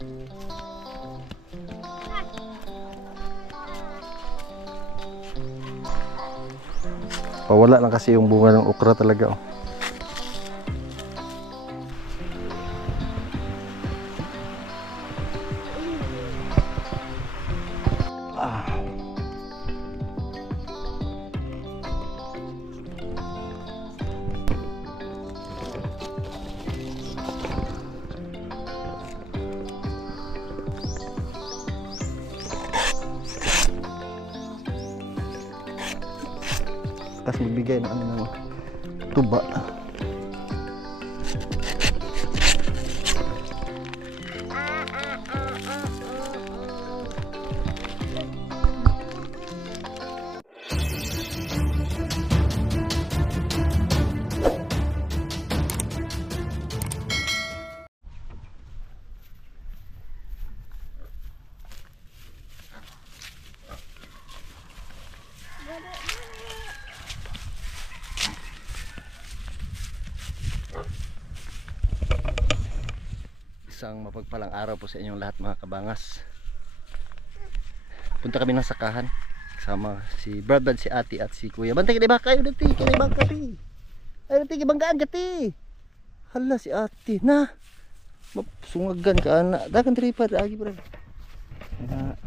Pawala lang kasi yung bunga ng okra talaga, oh. Tapos magbigay ng ano ng tuba. Isang mapagpalang araw po sa inyong lahat mga kabangas. Punta kami ng sakahan kasama si Brad, si Ate at si Kuya. Bantay ka ba kayo dati? Kaya bangka ti. Ay dati banggaan gati. Hala si Ate na. Sungagan ka na. Dagan tripad agi Brad. Na.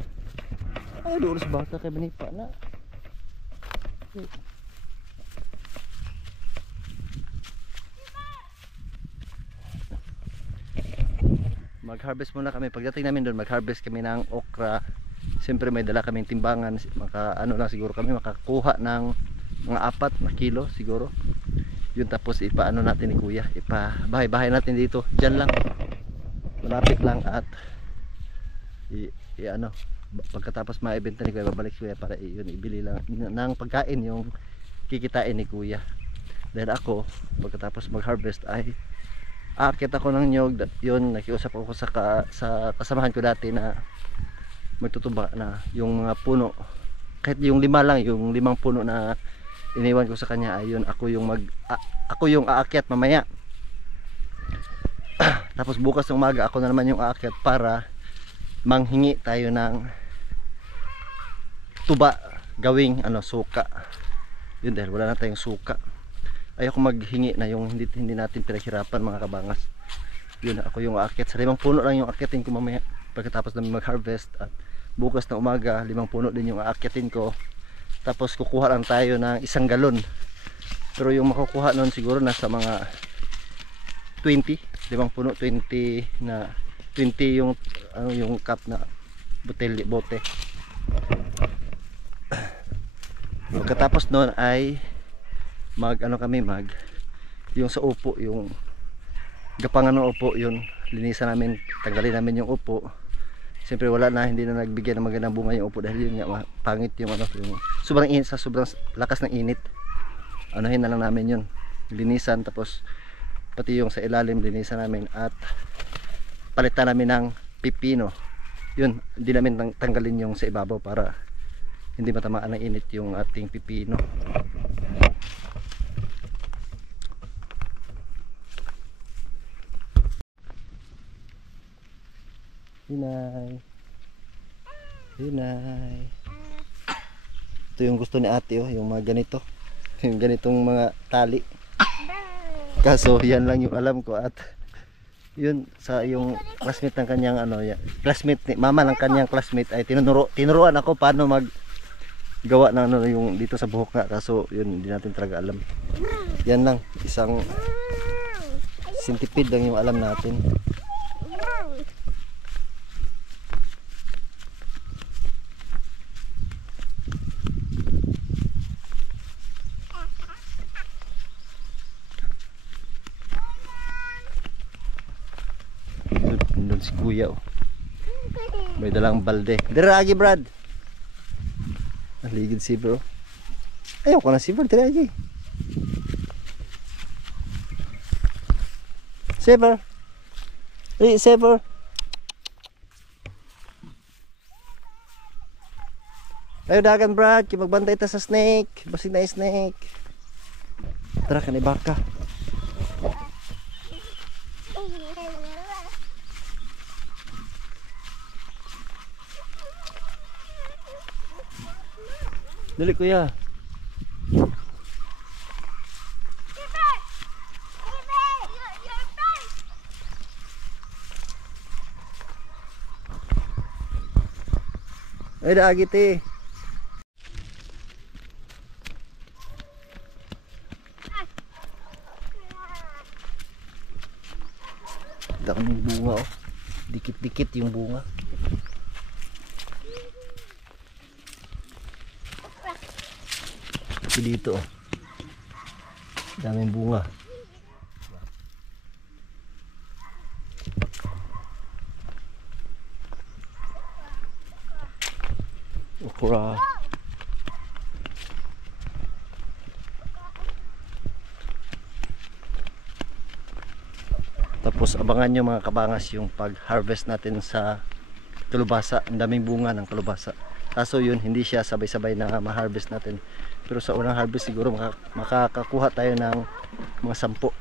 Ay doon sa baka kay banipa na. Mag-harvest muna kami. Pagdating namin doon, mag-harvest kami ng okra. Siyempre may dala kaming timbangan. Ano lang siguro kami makakuha ng mga 4 na kilo siguro. Yun, tapos ipaano natin ni Kuya. Ipabahay-bahay natin dito. Diyan lang. Malapit lang at ano, pagkatapos maibenta ni Kuya, babalik Kuya para yun, ibili lang ng pagkain yung kikitain ni Kuya. Dahil ako, pagkatapos mag-harvest ay aakyat ako ng nyog. Yun, nakiusap ako sa kasamahan ko dati na magtutuba na yung mga puno, kahit yung 5 lang, yung 5 puno na iniwan ko sa kanya, ayun ako yung aakyat mamaya. Tapos bukas ng umaga ako na naman yung aakyat para manghingi tayo ng tuba gawing ano, suka. Yun, dahil wala na tayong suka. Ayoko maghingi na yung hindi natin pinaghirapan mga kabangas. Yun, ako yung aakyat. Sa 5 puno lang yung aakyatin ko mamaya pagkatapos namin mag-harvest. At bukas na umaga 5 puno din yung aakyatin ko. Tapos kukuha lang tayo ng 1 galon. Pero yung makukuha nun siguro nasa mga 20, 5 puno, 20 na 20 yung ano, yung cup na bote. Pagkatapos nun ay yung sa upo, yung gapangan ng upo, yun linisan namin, tanggalin namin yung upo. Siyempre wala na, hindi na nagbigay ng magandang bunga yung upo dahil yun nga pangit yung ano, yung sobrang init, sa sobrang lakas ng init. Anuhin na lang namin yun, linisan, tapos pati yung sa ilalim linisan namin at palitan namin ng pipino. Yun, hindi namin tanggalin yung sa ibabaw para hindi matamaan ng init yung ating pipino. Hinay. Ito yung gusto ni Ate, oh, yung mga ganito. Yung ganitong mga tali. Kaso yan lang yung alam ko, at yun sa yung classmate ng kanyang ano, classmate ni mama ng kanyang classmate ay tinuruan ako paano gawa ng ano yung dito sa buhok nga, kaso yun hindi natin talaga alam. Yan lang, isang centipede lang yung alam natin. Doon si Kuya, oh. May dalang balde. Diragi Brad. Naligid si bro. Ayaw ko na si bro. Diragi. Saber. Saber. Ayaw dagan Brad. Magbantay ta sa snake. Basig na snake. Tara ka ni baka. Dali kuya. Ay daagit eh. Daming bunga oh. Dikit-dikit yung bunga. Ito dito oh. Daming bunga. Okra. Tapos abangan nyo mga kabangas yung pag-harvest natin sa kalubasa. Ang daming bunga ng kalubasa. Kaso yun, hindi siya sabay-sabay na ma-harvest natin. Pero sa unang harvest siguro makakakuha tayo ng mga 10.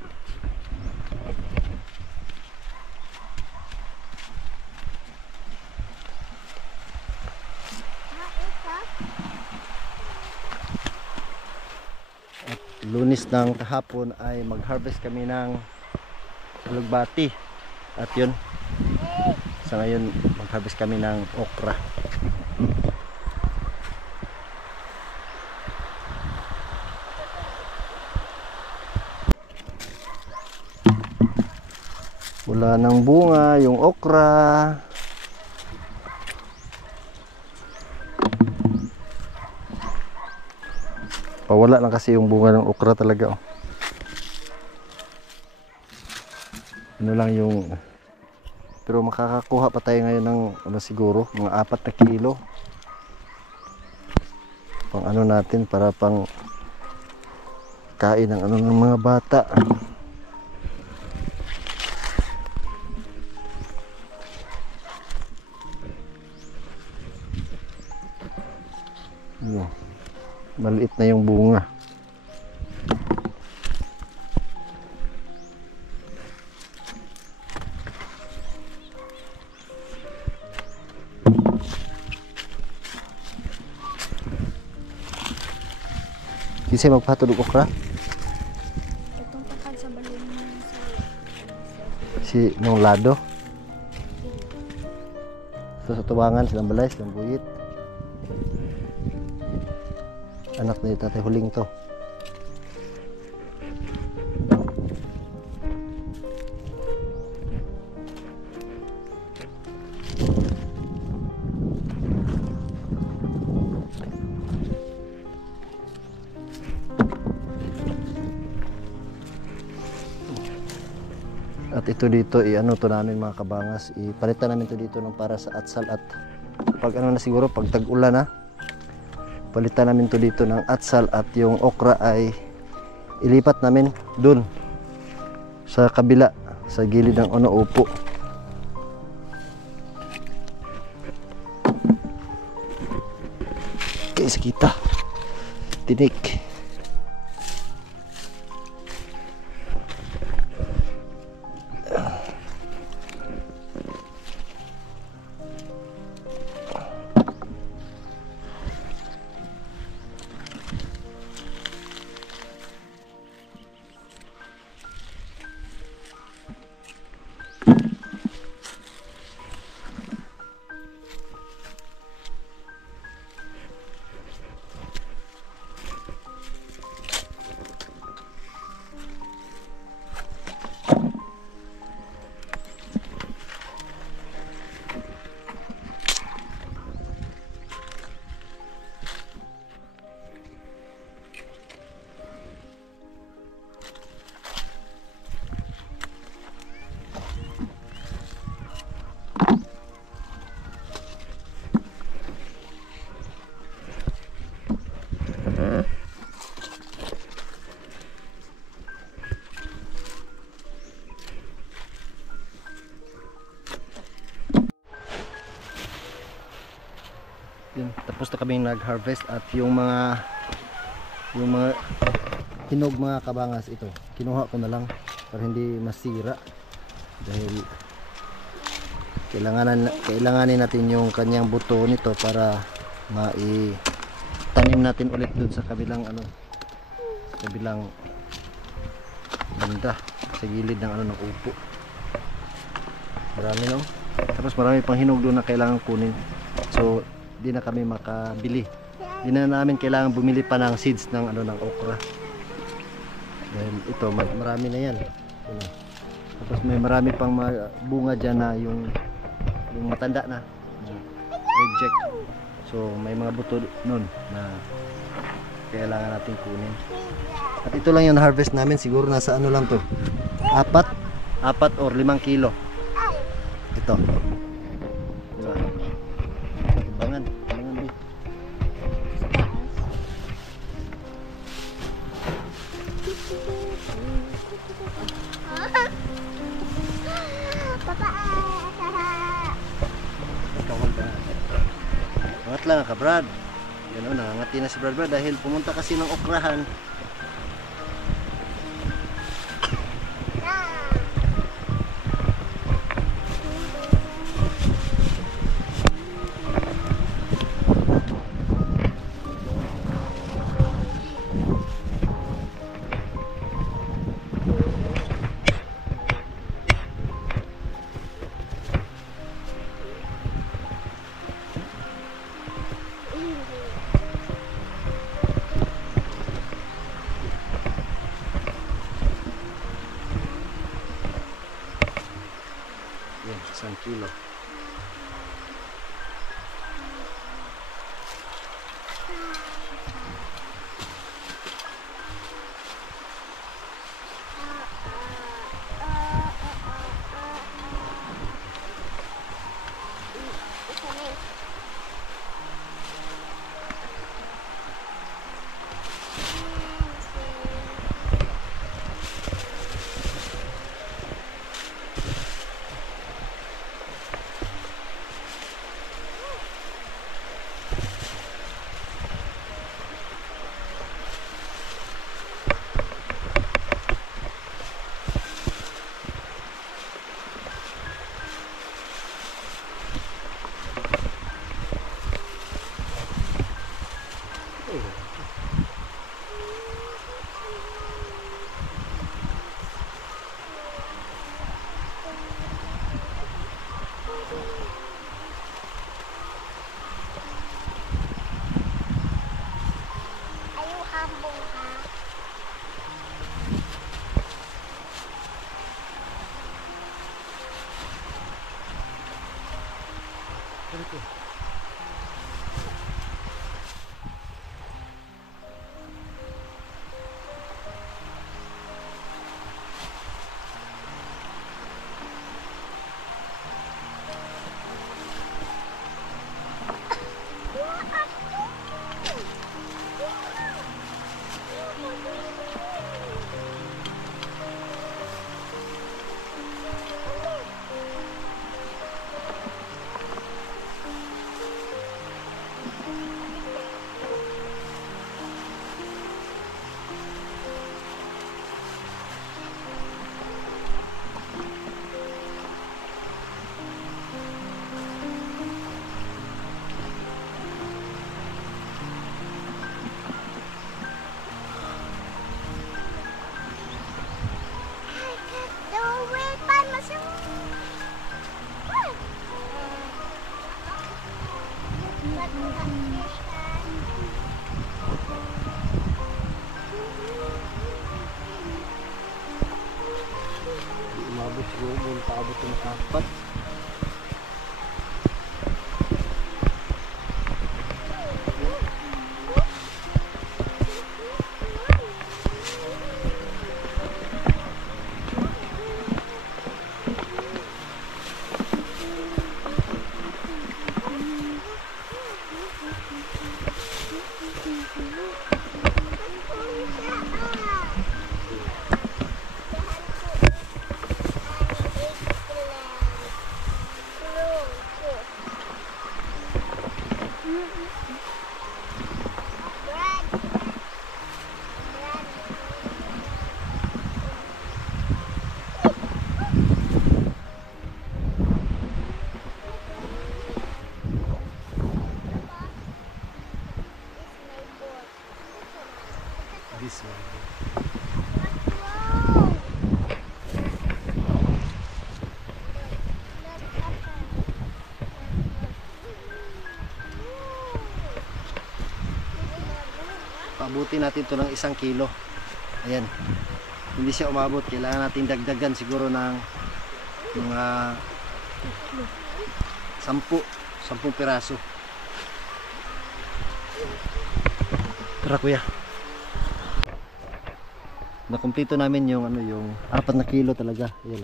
At Lunes ng kahapon ay mag-harvest kami ng alugbati. At yun, sa ngayon mag-harvest kami ng okra. Wala ng bunga yung okra. Pawala lang kasi yung bunga ng okra talaga oh. Ano lang yung, pero makakakuha pa tayo ngayon ng ano siguro mga 4 na kilo pang ano natin, para pang kain ng ano ng mga bata. Maliit na yung bunga. Kasi magpatulog okra? Itong takad sa balon niya si nung lado. So sa tubangan silang balay, silang buyit. Anak ni Tatay Huling to. At ito dito, i-ano to namin mga kabangas, ipalitan namin to dito ng para sa atsal, at pag ano na siguro, pag tag-ulan na, palitan namin to dito ng atsal, at yung okra ay ilipat namin dun sa kabila, sa gilid ng ano upo. Guys, kita tinik. Yun, tapos na kaming nag-harvest, at yung mga hinog mga kabangas, ito kinuha ko na lang para hindi masira, dahil kailanganin natin yung kanyang buto nito para tanim natin ulit dun sa kabilang kabilang banda sa gilid ng ng upo. Marami no. Tapos marami pang hinog doon na kailangan kunin. So di na kami makabili. Di na namin kailangan bumili pa ng seeds ng ng okra. Dahil ito marami na yan. Tapos may marami pang bunga dyan na yung matanda na reject. So may mga buto nun na kailangan natin kunin. At ito lang yung harvest namin, siguro nasa lang to, 4 or 5 kilo. Ito diba? Timbangan din. Angat lang ka Brad. Yan nangangati na si Brad dahil pumunta kasi ng okrahan. Yan, 1 kilo. Umabot siguro muna paabot ng 4. abutin natin to ng 1 kilo. Ayan. Hindi siya umabot. Kailangan natin dagdagan siguro ng mga 10 piraso. Tara kuya. Nakumpleto namin yung yung 4 na kilo talaga. Ayan.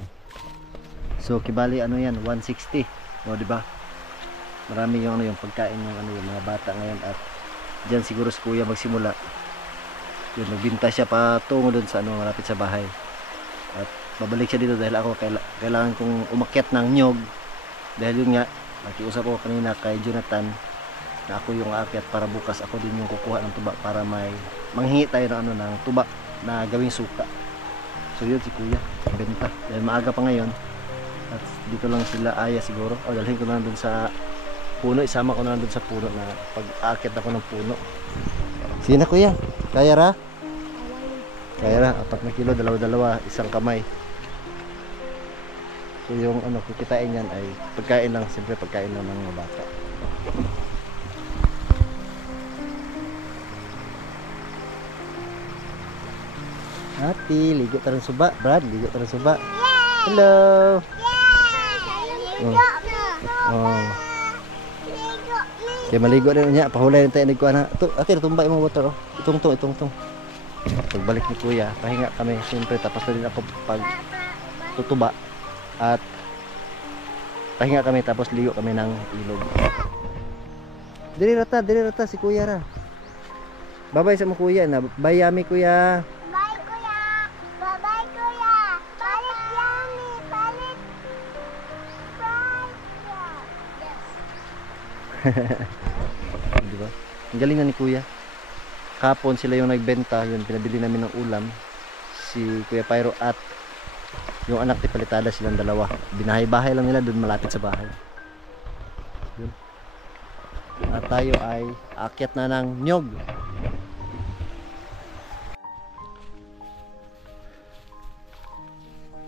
So kibali yan 160. O di ba? Marami yung yung pagkain ng yung mga bata ngayon at diyan siguro si kuya magsimula. Yun, nagbinta siya patungo doon sa malapit sa bahay. At babalik siya dito dahil ako kailangan kong umakyat ng nyog. Dahil yun nga, nakiusap ako kanina kay Jonathan na ako yung aakyat para bukas ako din yung kukuha ng tuba para may manghingi tayo ng ng tuba na gawing suka. So yun si kuya, benta. Dahil maaga pa ngayon at dito lang sila aya siguro. O dalhin ko na doon sa puno, isama ko na doon sa puno na pag-aakyat ako ng puno. Sige na kuya, kaya ra? Kaya ra, 4 na kilo, dalawa-dalawa, isang kamay. So yung kikitain yan ay pagkain lang, siyempre pagkain lang ng mga bata. Ati, ligo tarang suba. Brad, ligo tarang suba. Hello. Oh. Kaya maligo na niya, pahulay na tayo nagkuha na. Ate, tumbay mo water. Itong. Pagbalik ni kuya, pahinga kami. Siyempre, tapos na din ako pag tutuba. At pahinga kami, tapos ligo kami ng ilog. Dili rata, si kuya ra. Babay sa mo kuya na. Bye yami kuya. Bye, kuya. Bye-bye, kuya. Palit yummy. Palit fries. Yes. Diba? Ang galing na ni kuya. Kapon sila yung nagbenta, yun pinabili namin ng ulam. Si Kuya Pyro at yung anak ni Palitada, silang dalawa. Binahay-bahay lang nila doon malapit sa bahay. Yun. At tayo ay aakyat na ng nyog.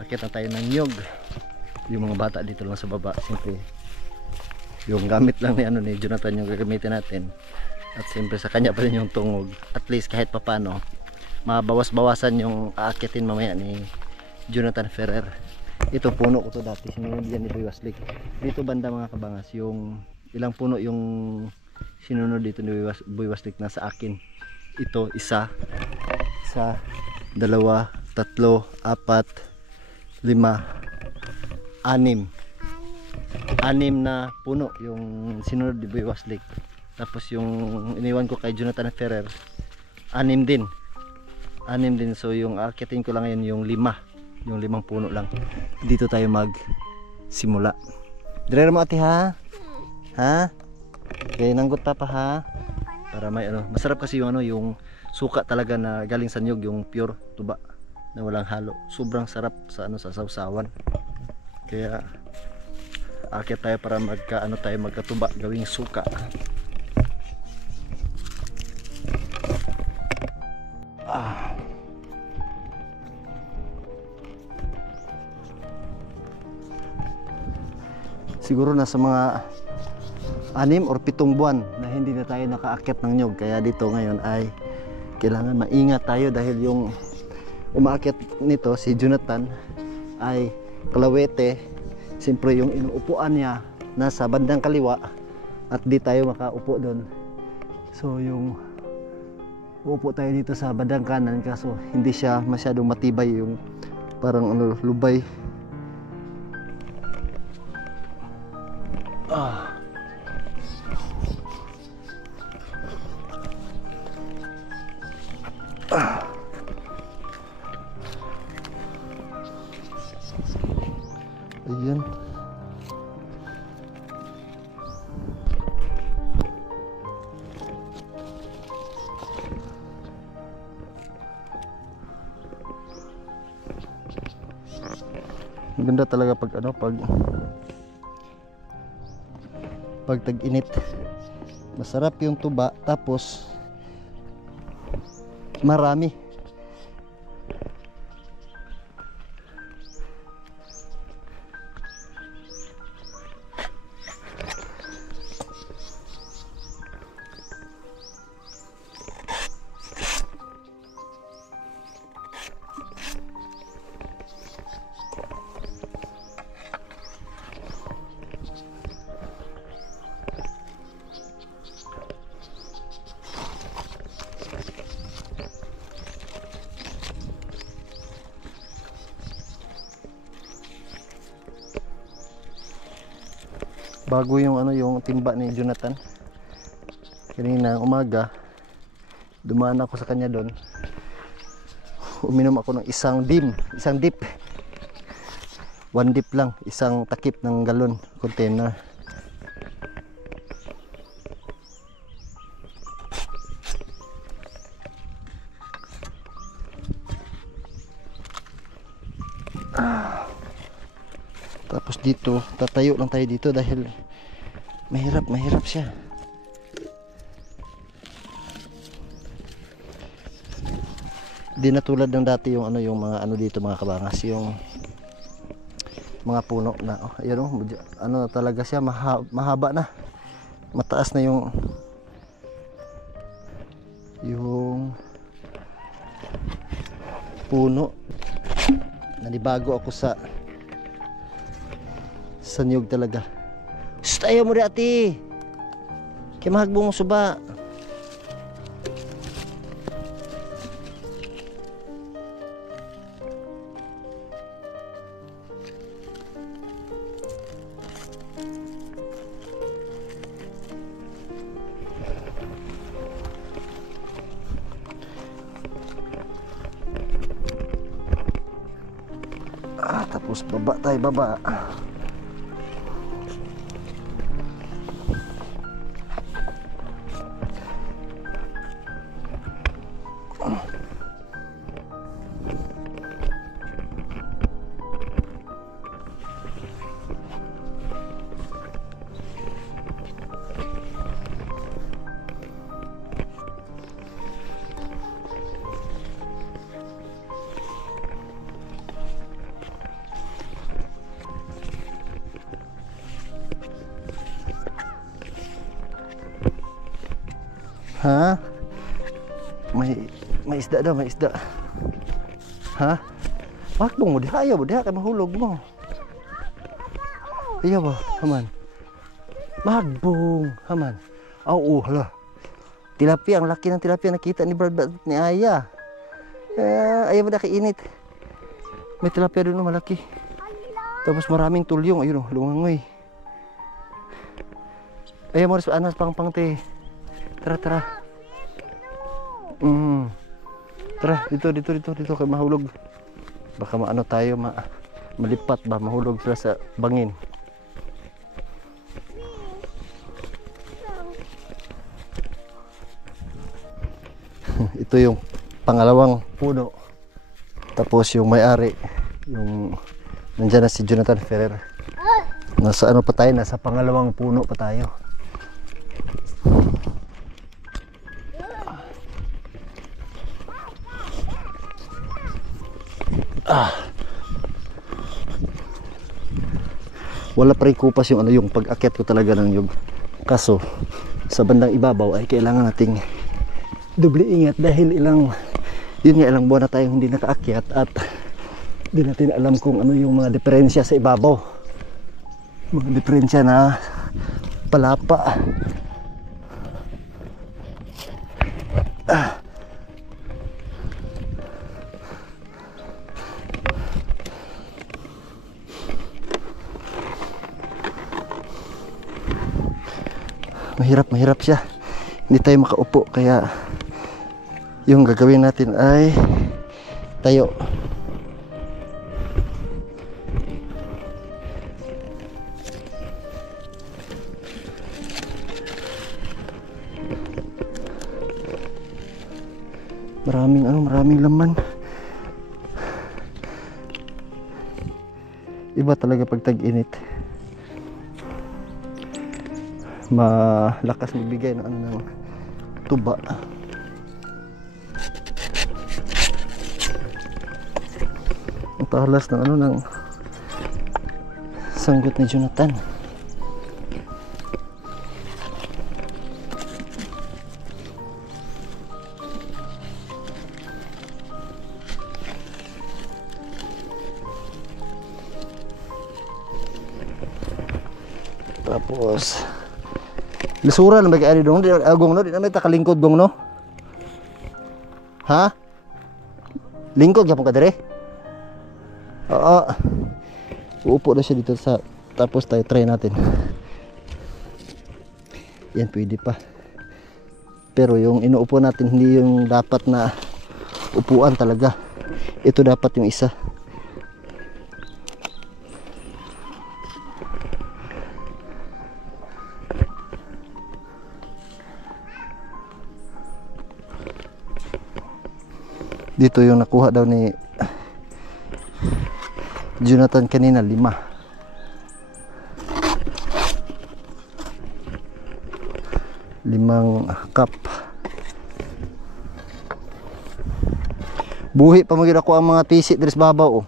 Aakyat na tayo ng nyog. Yung mga bata dito lang sa baba, siyempre yung gamit lang ni Jonathan yung gagamitin natin. At siyempre sa kanya pa rin yung tungog. At least kahit papano mabawas-bawasan yung aakyatin mamaya ni Jonathan Ferrer. Ito puno ko to dati, sinunod yan ni Boy Waslik. Dito banda mga kabangas, yung ilang puno yung sinunod dito ni Boy Waslik na sa akin. Ito, isa, 2, 3, 4, 5, 6 na puno yung sinunod ni Boy Waslik. Tapos yung iniwan ko kay Jonathan Ferrer, 6 din. So yung aakyatin ko lang ngayon yung 5. Yung 5 puno lang. Dito tayo simula. Dire mo ate ha? Ha? Okay, nanggot pa ha? Para may masarap kasi yung yung suka talaga na galing sa nyog, yung pure tuba na walang halo. Sobrang sarap sa sa sausawan. Kaya aakyat tayo para magkatuba gawing suka. Siguro nasa mga 6 or 7 buwan na hindi na tayo nakaakyat ng nyog. Kaya dito ngayon ay kailangan maingat tayo dahil yung umaakyat nito si Jonathan ay kalawete. Siyempre yung inuupuan niya nasa bandang kaliwa at di tayo makaupo doon. So yung uupo tayo dito sa bandang kanan, kaso hindi siya masyadong matibay, yung parang lubay. Ayan. Ang ganda talaga pag pag tag-init. Masarap yung tuba, tapos marami. bago yung ano yung timba ni Jonathan. Kanina umaga dumaan ako sa kanya doon. Uminom ako ng isang dip. One dip lang, isang takip ng galon container. Tapos dito, tatayo lang tayo dito dahil mahirap siya. Di na tulad ng dati yung ano yung mga ano dito mga kabangas, yung mga puno na ayun ano talaga siya mahaba na. Mataas na yung puno. Nanibago ako sa niyog talaga. Shhh, ayaw mo rin ati. Kaya mahagbong mo suba. Tapos baba tayo, baba. Ha? May isda daw, may isda. Ha? Magbong mo diha, ayaw mo diha, kaya mahulog mo. Ayaw ba, haman. Magbong, haman. Hala. Tilapia, ang laki ng tilapia nakita ni Brad ni Aya. Ayaw mo na kainit. May tilapia doon malaki. Tapos maraming tulyong, ayun lumangoy. Ayaw mo rin sa anas pang te. Tara. Tara, dito kay mahulog. Baka maano tayo, malipat ba, mahulog sila sa bangin. Ito yung pangalawang puno. Tapos yung may-ari, yung nandiyan na si Jonathan Ferrer. Nasa ano pa tayo, nasa pangalawang puno pa tayo. Wala pa rin kupas yung ano yung pag-akyat ko talaga ng yung kaso sa bandang ibabaw ay kailangan nating doble ingat dahil ilang buwan na tayong hindi nakaakyat at di natin alam kung ano yung mga diferensya sa ibabaw, mga diferensya na palapa. Mahirap siya, hindi tayo makaupo, kaya yung gagawin natin ay tayo. Maraming laman. Iba talaga pag tag-init. Malakas magbigay ng tuba. Ang talas ng ng sanggot ni Jonathan. Tapos lisura na mag-ari dong, agong no, di na may takalingkod gong no. Ha? Lingkod gyapon ka dire? Oo. Uupo na siya dito sa, tapos tayo try natin. Yan pwede pa. Pero yung inuupo natin hindi yung dapat na upuan talaga. Ito dapat yung isa. Dito yung nakuha daw ni Jonathan kanina, 5. Limang cup. Buhi pa magid ako ang mga tisit diri sa babaw. Oh.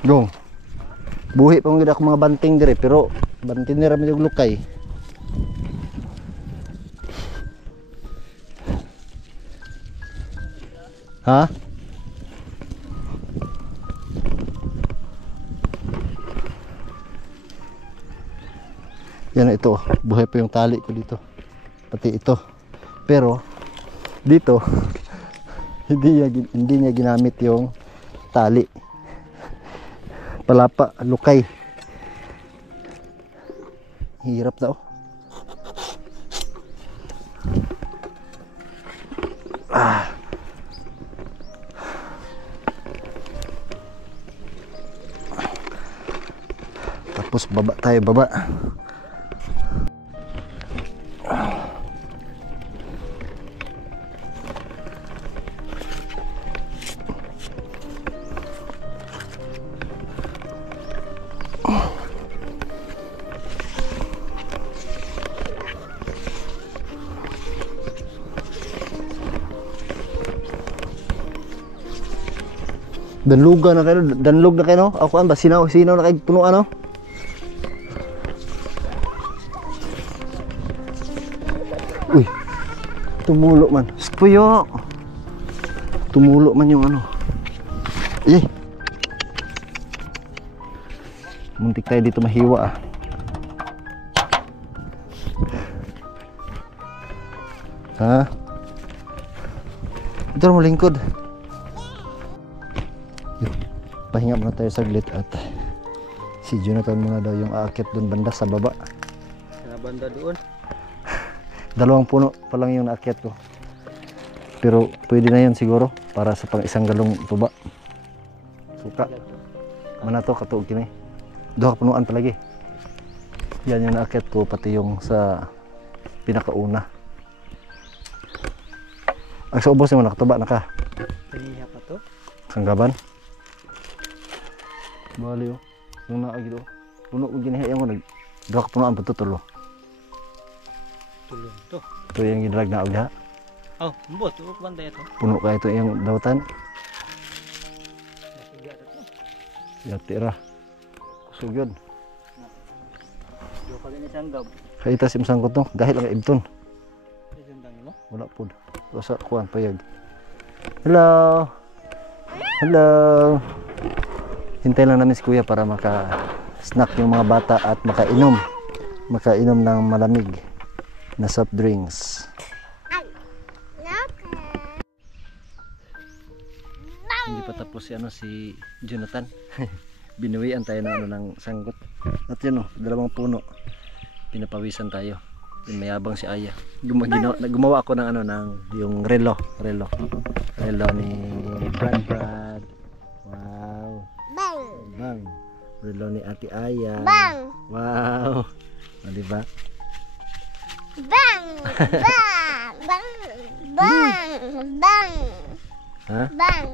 Dong. Buhi pa magid ako mga banting dire pero banting nira medyo lukay. Ha? Yan ito, buhay pa yung tali ko dito. Pati ito. Pero dito hindi niya ginamit yung tali. Palapa, lukay. Hirap daw. Tapos baba tayo, baba. Danlugan na kayo, danlog na kayo, no? Ako ba, sinaw na kayo, puno ano? Uy, tumulo man. Kuya, tumulo man yung ano. Eh, muntik tayo dito mahiwa ah. Ha? Ito mo lingkod. Pahinga muna tayo saglit at si Jonathan muna daw yung aakyat doon banda sa baba. Sa banda doon. 2 puno pa lang yung naakyat ko. Pero pwede na yun siguro para sa pang isang galong tuba. Suka. Mana to katuog kini. 2 punuan palagi. Yan yung naakyat ko pati yung sa pinakauna. Ang sa ubos mo nakatuba na ka. Kaniya pa to. Sanggaban. Bali oh. Yung naagi do. Puno ko ginihay mo nag 2 punuan pa to tulo. Tulong to. Ito yung gidrag na agha. Oh, mbot ug banda ito. Puno ka ito yung dawatan. Nasiga to. Yati ra. Kusog yun. Yo pa ni sanggab. Kaita si masangkot no. Dahil lang ibton. Sundang mo. Wala po. Sa kuan payag. Hello. Hello. Hintay lang namin si Kuya para maka-snack yung mga bata at makainom. Makainom ng malamig na soft drinks. Hindi pa tapos si si Jonathan. Binuwian tayo ng ng sanggot. At yun 2 puno. Pinapawisan tayo. Yung mayabang si Aya. Gumawa ako ng ng yung relo ni Brad. Wow. Bang. Relo ni Ate Aya. Bang. Wow. Di ba? Bang! Bang! Bang! Bang! Bang! Ha? Bang!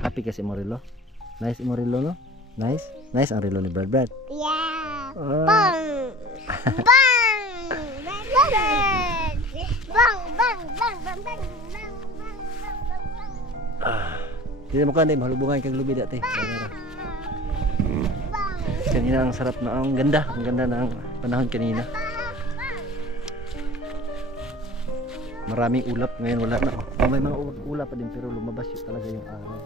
Happy kasi mo relo? Nice mo relo no? Nice? Nice ang relo ni Brad. Yeah! Ah. Bang! Bang! Bang! Bang! Bang! Bang! Bang! Bang! Bang! Hindi mo kanday mahulubungan kang lubi dati. Kanina ang sarap na ang ganda ng panahon kanina. Maraming ulap ngayon wala na. Oh, may mga ulap pa din pero lumabas yung talaga yung araw.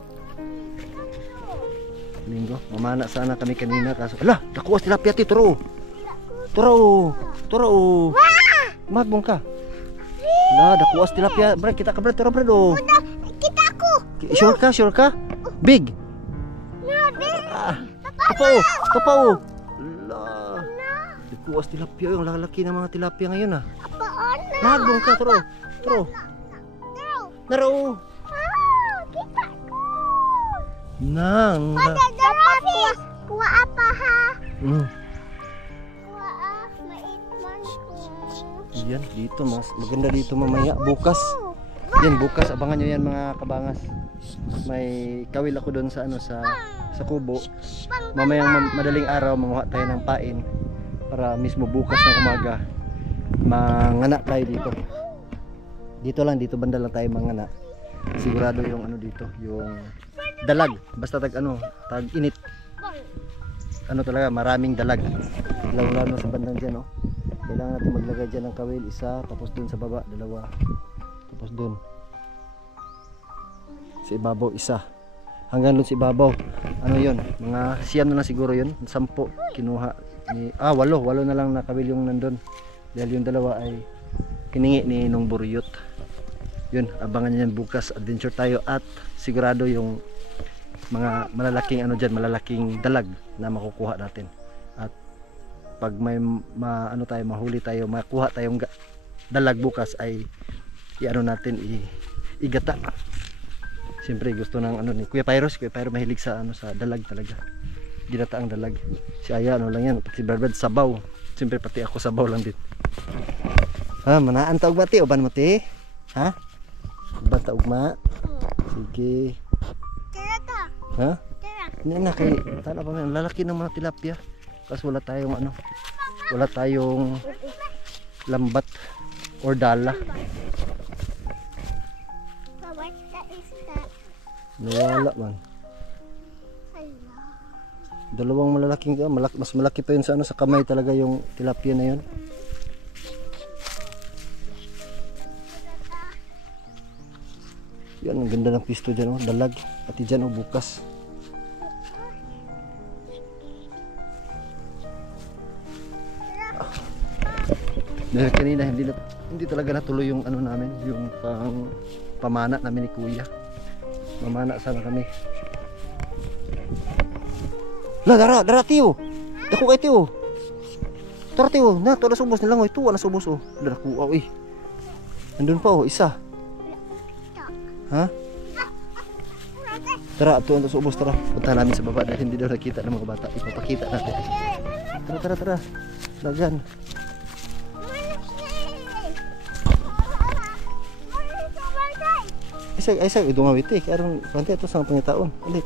Linggo, mamana sana kami kanina kaso ala, nakuha tilapia ti turo. Turo. Magbong ka. La, nakuha tilapia. Brad, kita ka brad, turo brad oh. Kita ako! Sure ka? Big. Tupaw. La. Kuwas tilapia yung lalaki ng mga tilapia ngayon ah. Apa on? Mahagbong ka, tro. Tro. Naro. Kita ko. Nang. Pada darapi. Kuha apa ha? Kuha maitman ko. Yan, dito mas. Maganda dito mamaya. Bukas. Yan, bukas. Abangan nyo yan mga kabangas. May kawil ako doon sa ano sa kubo. Mamayang madaling araw manguha tayo ng pain para mismo bukas ng umaga mangana tayo dito. Dito lang, dito banda lang tayo mangana. Sigurado yung ano dito, yung dalag. Basta tag init. Ano talaga, maraming dalag. Lalo sa bandang dyan, oh. Kailangan natin maglagay dyan ng kawil, isa, tapos dun sa baba, dalawa. Tapos dun. Sa ibabaw, isa. Hanggang dun sa ibabaw. Ano yun? Mga siyam na siguro yun. 10 kinuha. Walo na lang na kawil yung nandun. Dahil yung dalawa ay kiningi ni Nong Buryot. Yun, abangan nyo yan bukas. Adventure tayo at sigurado yung mga malalaking malalaking dalag na makukuha natin. At pag may mahuli tayo, makuha tayong dalag bukas ay natin igata. Siyempre gusto ng ni Kuya Pyros mahilig sa sa dalag talaga. Ginataang dalag. Si Aya lang yan, pati si Barbad sabaw. Siyempre pati ako sabaw lang din. Manaan ta ugma ti, uban mo ti. Ha? Uban ta ugma. Sige. Tara ka. Ha? Tara. Hindi na kay tala pa man lalaki ng mga tilapia. Kasi wala tayong wala tayong lambat or dala. So what is that? Nawala man. Dalawang malalaking mas malaki pa yun sa sa kamay talaga yung tilapia na yun. Yan, ang ganda ng pisto dyan, oh. Dalag. Pati dyan, oh, bukas. Dahil kanina hindi talaga natuloy yung namin, yung pamana namin ni Kuya. Mamana sana kami. Dara tiyo. Dako kay tiyo. Tara tiyo, na to na subos nilang ito, wala subos oh. Dara ko Andun pa isa. Ha? Tara, ito ang subos, tara. Punta namin sa baba dahil hindi daw nakita ng mga bata. Ipapakita natin. Tara. Lagan. Isa ito nga witi. Kaya rin, kanti ito sa pangitaon. Ulit.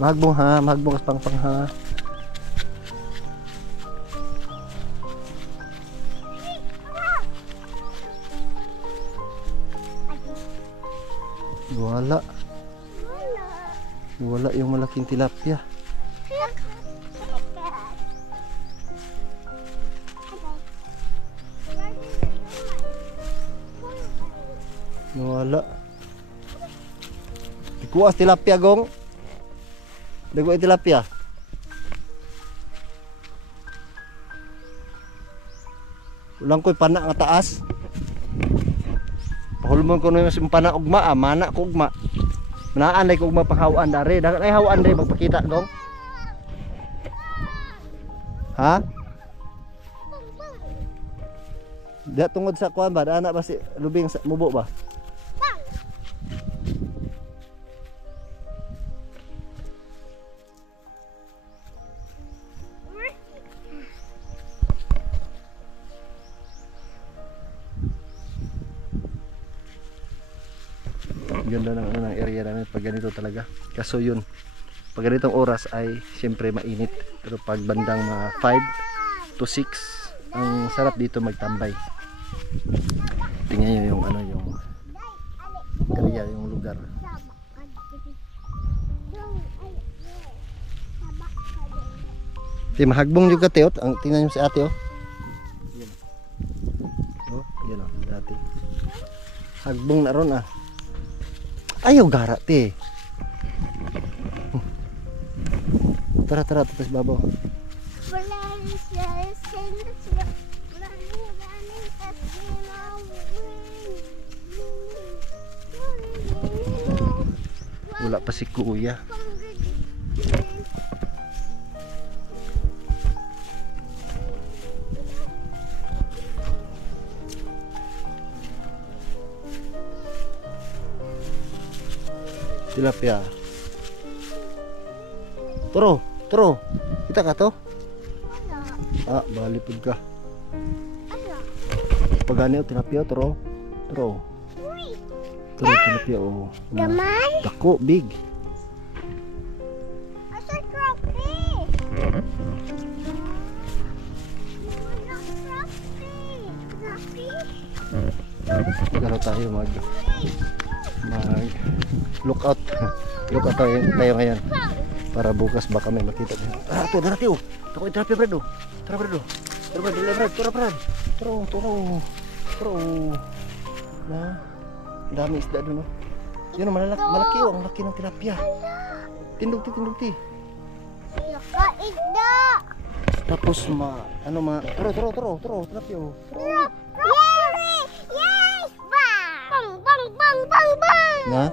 Mahagbong ha, mahagbong kas pang ha. Wala yung malaking tilapia. Wala. Ikuas tilapia gong. Dago tilapia. Ulang ko'y pana nga taas. Pahulmon ko na yung pana ugma, mana ko ugma. Manaan day ko ugma paghawaan dari. Dagat ay hawaan day magpakita gong. Ha? Dia tungod sa kuan ba? Anak ba si lubing sa mubo ba? Ganda ng area namin pag ganito talaga. Kaso yun, pag ganitong oras ay siyempre mainit. Pero pag bandang mga 5 to 6, ang sarap dito magtambay. Tingnan nyo yung yung area, yung lugar. Mahagbong juga teot. Ang tingnan nyo si ate oh. Yan. Oh, yan oh, dati. Hagbong na ron ah. Ayaw gara te. Tara tapos babaw. Wala pa si Kuya. Tilapia. Turo, turo. Kita ka to? Ah, balipod ka. Pagani o tilapia, turo. Turo. Turo, tilapia o. Gamay? Dako, big. Asa crappie? Laro tayo mag look out. Look out tayo ngayon. Para bukas baka may makita din. Ah, ito, darati o. Ako yung tilapia, Brad o. Tara, Brad o. Tara, Brad, dili, Brad. Tara, Brad. Turo, turo. Turo. Na, ang dami isda doon o. Yun o, malaki o. Ang laki ng tilapia. Tindog ti. Nakaisda! Tapos turo, tilapia o. Yes! Yes! Bang! Bang! Na?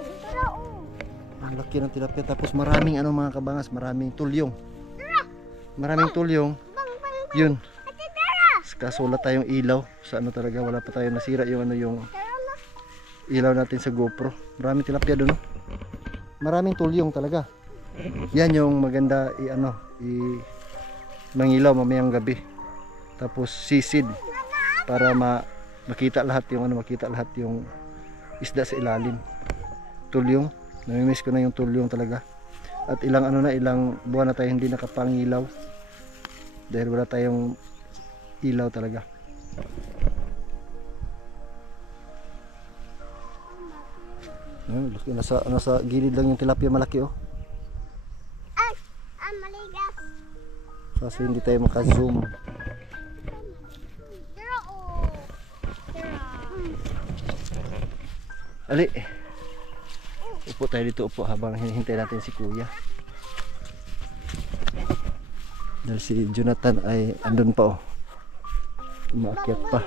Ang laki ng tilapia. Tapos maraming mga kabangas, maraming tulyong. Maraming tulyong. Yun. Kaso wala tayong ilaw. Sa talaga, wala pa tayong nasira yung yung ilaw natin sa GoPro. Maraming tilapia doon. No? Maraming tulyong talaga. Yan yung maganda mangilaw mamayang gabi. Tapos sisid para makita lahat yung isda sa ilalim. Tulyong. Namimiss ko na yung tulyong talaga. At ilang buwan na tayo hindi nakapangilaw. Dahil wala tayong ilaw talaga. Nasa gilid lang yung tilapia, malaki oh. Maligas. Kasi hindi tayo maka-zoom. Ali. Upo tayo dito, habang hinihintay natin si Kuya. Dahil si Jonathan ay andun pa oh. Umaakyat pa.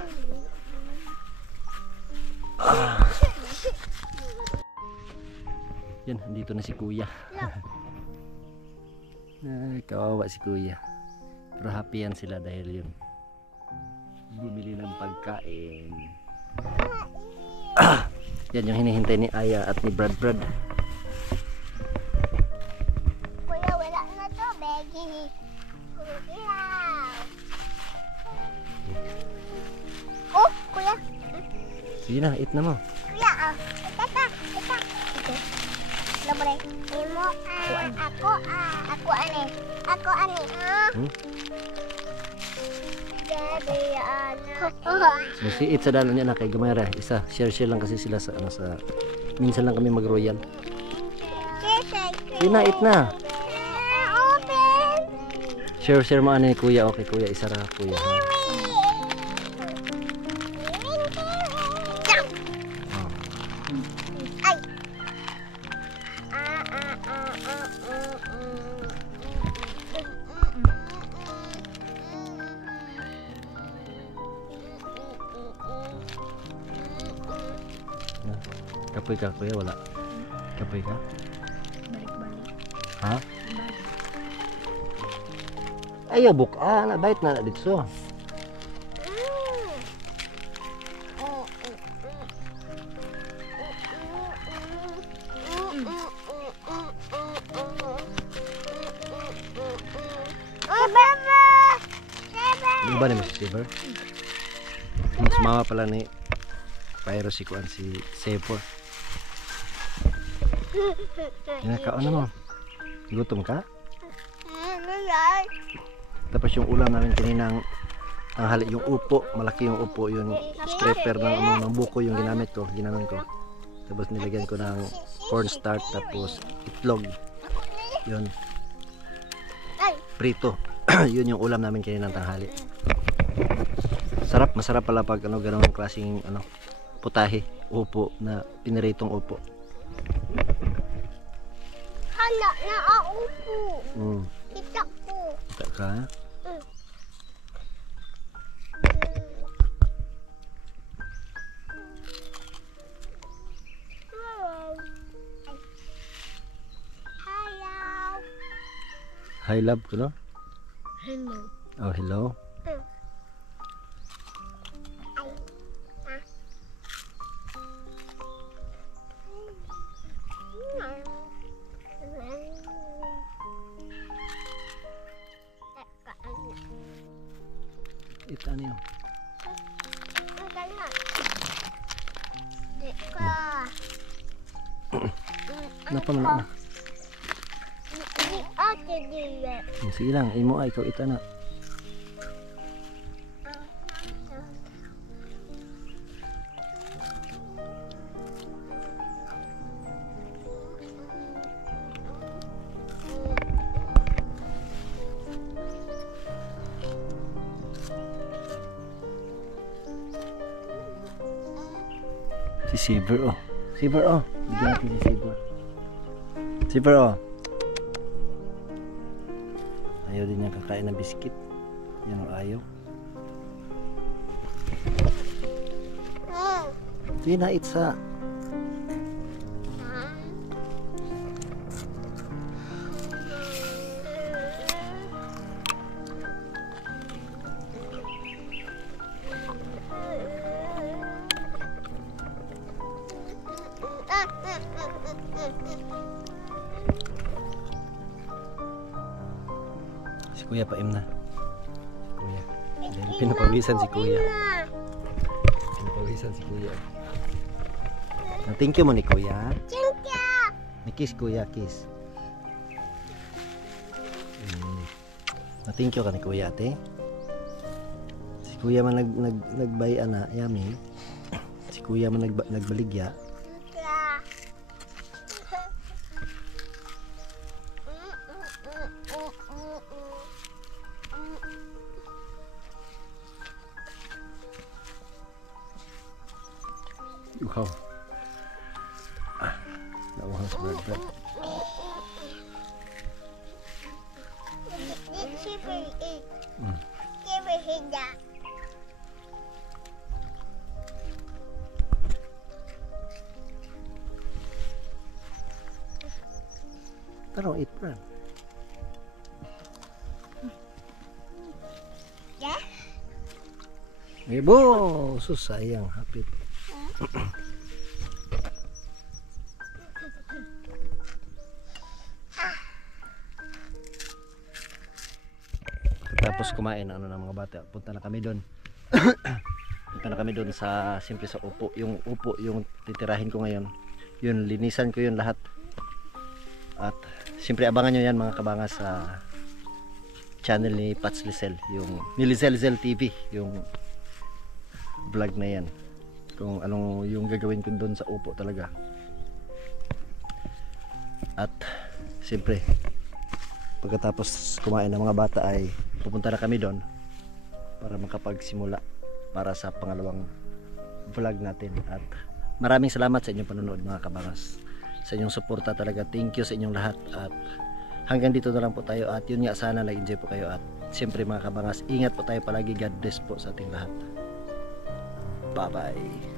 Yan, andito na si Kuya. Ay, kawawa si Kuya. Pero happy yan sila dahil yun bumili ng pagkain. Yan yung hinihintay ni Aya at ni Brad. Kuya, wala na to, Becky. Kuya. Oh, kuya. Sige na, eat na mo. Kuya, ito. Labre. Imo, ako ani. Gabi, Si eat sa dalon niya na kay Gamay ra. Isa, share lang kasi sila sa minsan lang kami mag-royal. Sige na, eat na. Open. Share mo ni Kuya. Okay, Kuya, isa ra Kuya. Kapoy ka, Kuya, wala. Kapoy ka? Balik-balik. Ha? Ayaw buka na, bait na dito. Ano ba naman si Silver? Mas mama pala ni Pyro si Kuan si Sefor. Kinakaon na mo. Gutom ka? Tapos yung ulam namin kaninang tanghali, yung upo, malaki yung upo, yung scraper ng buko yung ginamit ko, ginanon ko. Tapos nilagyan ko ng cornstarch tapos itlog. Yun. Prito. Yun yung ulam namin kaninang tanghali. Masarap pala pag ganong klaseng putahe, upo na piniritong upo. Hala na upo. Kita ko. Kita ka? Hello. Hi love ko no? Hello. Oh, hello. Ita niyo. Napa man na. Sige lang, imo ay ikaw ita na. Si Saber oh. Saber oh. Bigyan natin si Saber. Saber oh. Ayaw din niya kakain ng biskit. Yan ang ayaw. Hindi na itsa. Si Kuya paim na. Si Kuya. Dahil pinapawisan si Kuya. Pinapawisan si Kuya. Thank you mo ni Kuya. Thank you. Ni kiss Kuya, kiss. Thank you ka ni Kuya ate. Si Kuya man nagbay ana, yummy. Si Kuya man nagbaligya. Wow. Nauhaw sa bread. Tarong eat bread. Yeah. Ibo, susayang hapit. Tapos kumain ano ng mga bata, punta na kami doon. Punta na kami doon sa simple sa upo, yung upo yung titirahin ko ngayon. Yun linisan ko yun lahat. At siyempre abangan nyo yan mga kabangas sa channel ni Pats Lizel, yung ni Lizel TV, yung vlog na yan. Kung anong yung gagawin ko doon sa upo talaga. At siyempre pagkatapos kumain ng mga bata ay pupunta na kami doon para makapagsimula para sa pangalawang vlog natin. At maraming salamat sa inyong panonood mga kabangas, sa inyong suporta talaga. Thank you sa inyong lahat at hanggang dito na lang po tayo. At yun nga, sana nag-enjoy po kayo. At siyempre mga kabangas, ingat po tayo palagi. God bless po sa ating lahat. Bye bye.